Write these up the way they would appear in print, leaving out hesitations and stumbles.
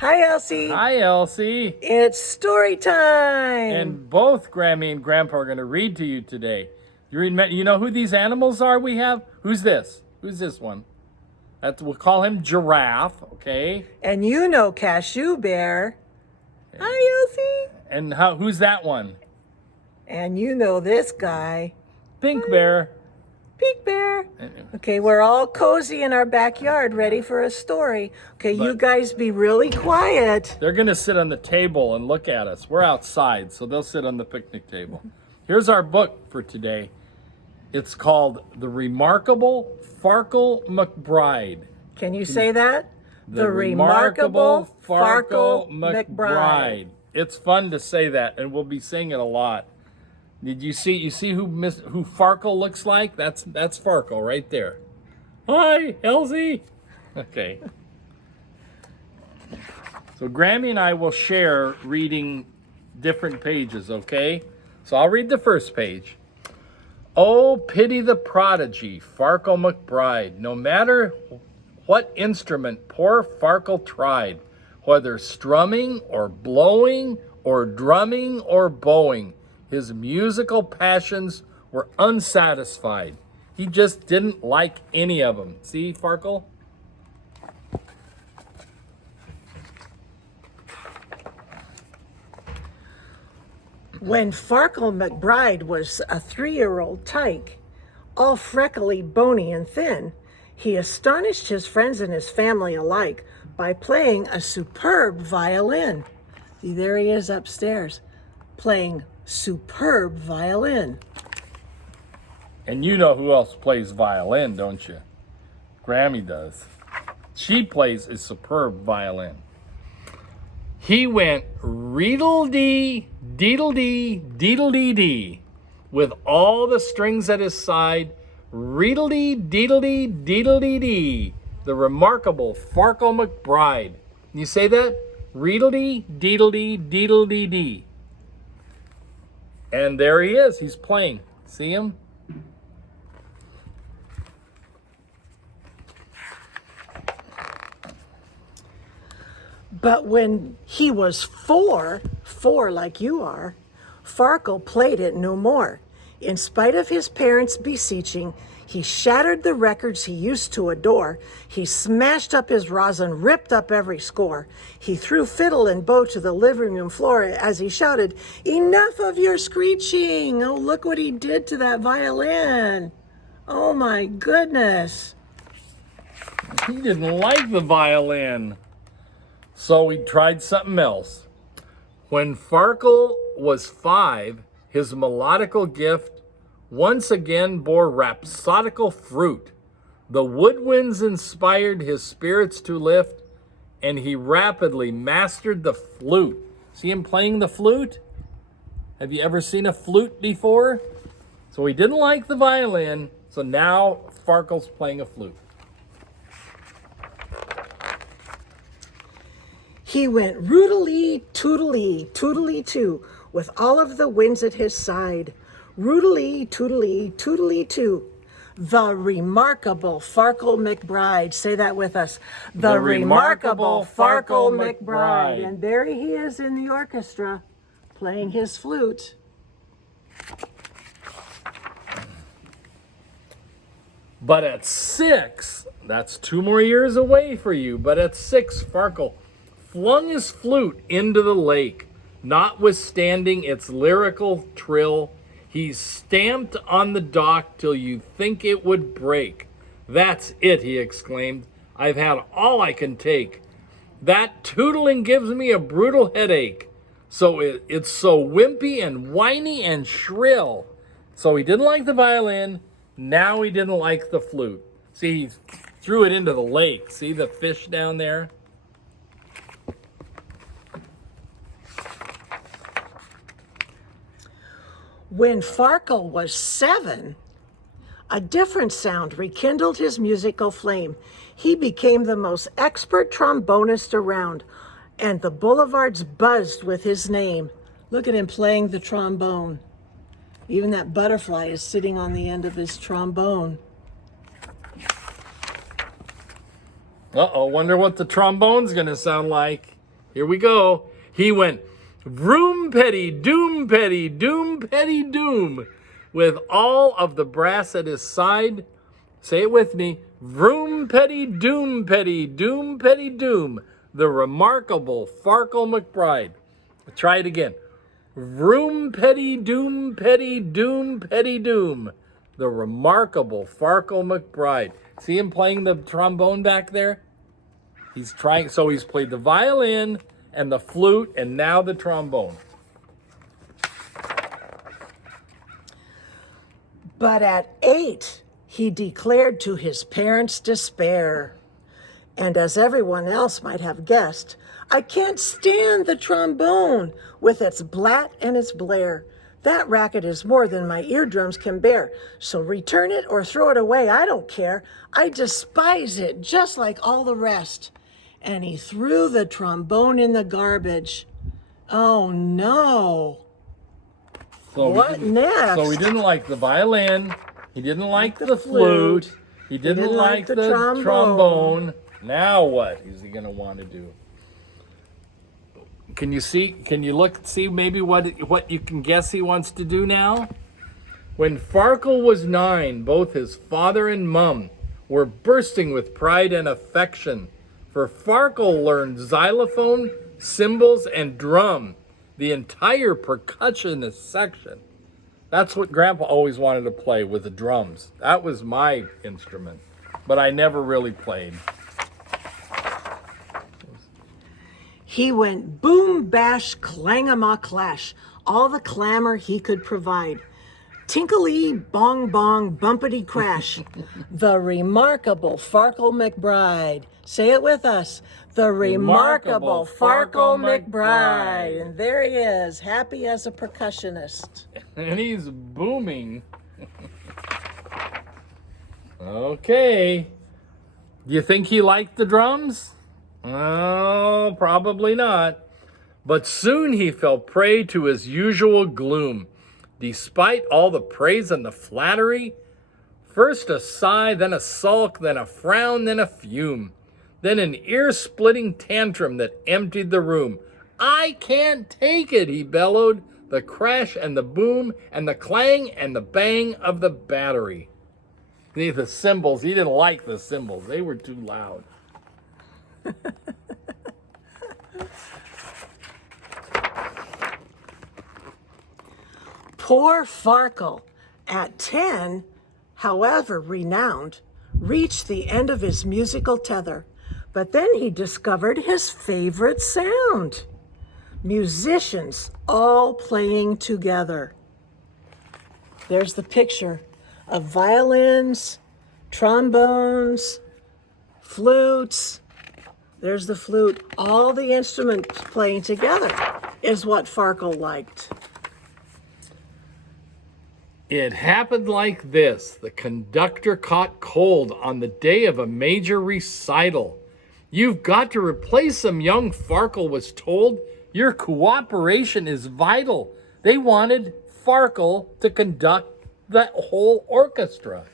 Hi, Elsie. Hi, Elsie. It's story time. And both Grammy and Grandpa are going to read to you today. You know who these animals are we have? Who's this? Who's this one? We'll call him Giraffe, okay? And you know Cashew Bear. Okay. Hi, Elsie. And who's that one? And you know this guy. Pink Bear. Pink Bear. Okay, we're all cozy in our backyard, ready for a story. Okay, you guys be really quiet. They're going to sit on the table and look at us. We're outside, so they'll sit on the picnic table. Here's our book for today. It's called The Remarkable Farkle McBride. Can you say that? The Remarkable Farkle McBride. It's fun to say that, and we'll be saying it a lot. Did you see who Farkle looks like? That's Farkle right there. Hi, Elsie. Okay. So Grammy and I will share reading different pages, okay? So I'll read the first page. Oh, pity the prodigy, Farkle McBride. No matter what instrument poor Farkle tried, whether strumming or blowing or drumming or bowing, his musical passions were unsatisfied. He just didn't like any of them. See, Farkle? When Farkle McBride was a 3-year-old tyke, all freckly, bony, and thin, he astonished his friends and his family alike by playing a superb violin. See, there he is upstairs, playing superb violin. And you know who else plays violin, don't you? Grammy does. She plays a superb violin. He went reedle-dee, deedle-dee, deedle-dee-dee, with all the strings at his side, reedle-dee, deedle-dee, deedle-dee-dee, the remarkable Farkle McBride. Can you say that? Reedle-dee, deedle-dee, deedle-dee-dee. And there he is. He's playing. See him? But when he was four like you are, Farkle played it no more. In spite of his parents' beseeching, he shattered the records he used to adore. He smashed up his rosin, ripped up every score. He threw fiddle and bow to the living room floor as he shouted, "Enough of your screeching! Oh, look what he did to that violin! Oh my goodness!" He didn't like the violin, so he tried something else. When Farkle was 5, his melodical gift once again bore rhapsodical fruit. The woodwinds inspired his spirits to lift, and he rapidly mastered the flute. See him playing the flute? Have you ever seen a flute before? So he didn't like the violin, so now Farkle's playing a flute. He went roodily, toodly, toodly too, with all of the winds at his side. Roodily, toodly, toodly too. The remarkable Farkle McBride. Say that with us. The remarkable Farkle McBride. And there he is in the orchestra, playing his flute. But at 6, that's 2 more years away for you, but at 6, Farkle flung his flute into the lake. Notwithstanding its lyrical trill, he stamped on the dock till you'd think it would break. "That's it," he exclaimed. "I've had all I can take. That tootling gives me a brutal headache. So it's so wimpy and whiny and shrill." So he didn't like the violin. Now he didn't like the flute. See, he threw it into the lake. See the fish down there? When Farkle was 7, a different sound rekindled his musical flame. He became the most expert trombonist around, and the boulevards buzzed with his name. Look at him playing the trombone. Even that butterfly is sitting on the end of his trombone. Uh-oh, wonder what the trombone's gonna sound like. Here we go. He went vroom petty doom petty doom with all of the brass at his side. Say it with me. Vroom petty doom doom, the remarkable Farkle McBride. Try it again. Vroom petty doom doom, the remarkable Farkle McBride. See him playing the trombone back there? He's trying, so he's played the violin and the flute and now the trombone. But at 8, he declared to his parents' despair. And as everyone else might have guessed, I can't stand the trombone with its blat and its blare. That racket is more than my eardrums can bear. So return it or throw it away, I don't care. I despise it just like all the rest. And he threw the trombone in the garbage. Oh no. So What next? So he didn't like the violin. He didn't like the flute. He didn't like the trombone. Now what is he going to want to do? Can you see? Can you look? See maybe what you can guess he wants to do now? When Farkle was 9, both his father and mum were bursting with pride and affection. For Farkle learned xylophone, cymbals, and drum, the entire percussionist section. That's what Grandpa always wanted to play, with the drums. That was my instrument, but I never really played. He went boom, bash, clang-a-ma-clash, all the clamor he could provide. Tinkly, bong, bong, bumpity crash. The remarkable Farkle McBride. Say it with us. The remarkable Farkle McBride. And there he is, happy as a percussionist. And he's booming. Okay. Do you think he liked the drums? Oh, probably not. But soon he fell prey to his usual gloom. Despite all the praise and the flattery, first a sigh, then a sulk, then a frown, then a fume, then an ear-splitting tantrum that emptied the room. I can't take it, he bellowed, the crash and the boom and the clang and the bang of the battery. See, the cymbals, he didn't like the cymbals. They were too loud. Poor Farkle, at 10, however renowned, reached the end of his musical tether. But then he discovered his favorite sound. Musicians all playing together. There's the picture of violins, trombones, flutes. There's the flute. All the instruments playing together is what Farkle liked. It happened like this. The conductor caught cold on the day of a major recital. You've got to replace him, young Farkle was told. Your cooperation is vital. They wanted Farkle to conduct the whole orchestra.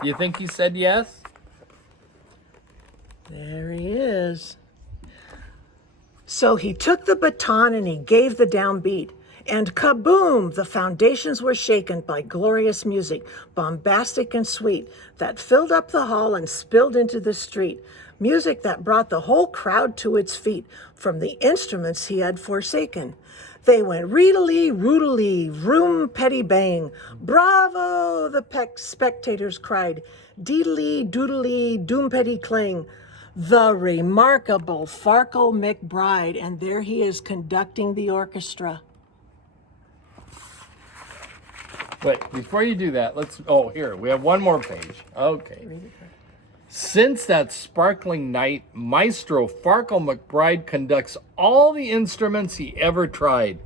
Do you think he said yes? There he is. So he took the baton and he gave the downbeat. And kaboom, the foundations were shaken by glorious music, bombastic and sweet, that filled up the hall and spilled into the street. Music that brought the whole crowd to its feet from the instruments he had forsaken. They went reedily, roodily, vroom, petty bang. Bravo, the spectators cried. Deedly, doodly, doom, petty clang. The remarkable Farkle McBride, and there he is conducting the orchestra. But before you do that, here, we have one more page. Okay. Since that sparkling night, Maestro Farkle McBride conducts all the instruments he ever tried.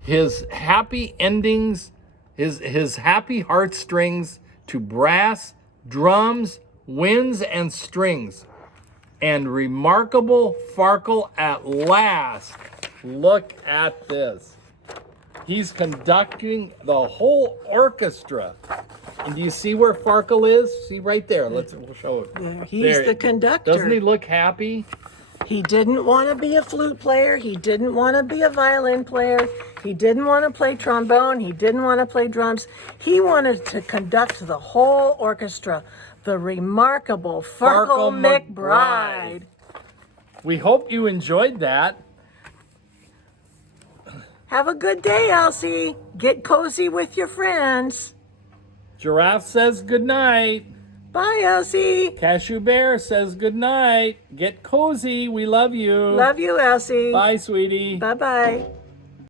His happy endings, his happy heartstrings to brass, drums, winds, and strings. And remarkable Farkle at last. Look at this. He's conducting the whole orchestra. And do you see where Farkle is? See right there. We'll show it. He's the conductor. Doesn't he look happy? He didn't want to be a flute player. He didn't want to be a violin player. He didn't want to play trombone. He didn't want to play drums. He wanted to conduct the whole orchestra. The remarkable Farkle McBride. We hope you enjoyed that. Have a good day, Elsie. Get cozy with your friends. Giraffe says good night. Bye, Elsie. Cashew Bear says good night. Get cozy. We love you. Love you, Elsie. Bye, sweetie. Bye-bye.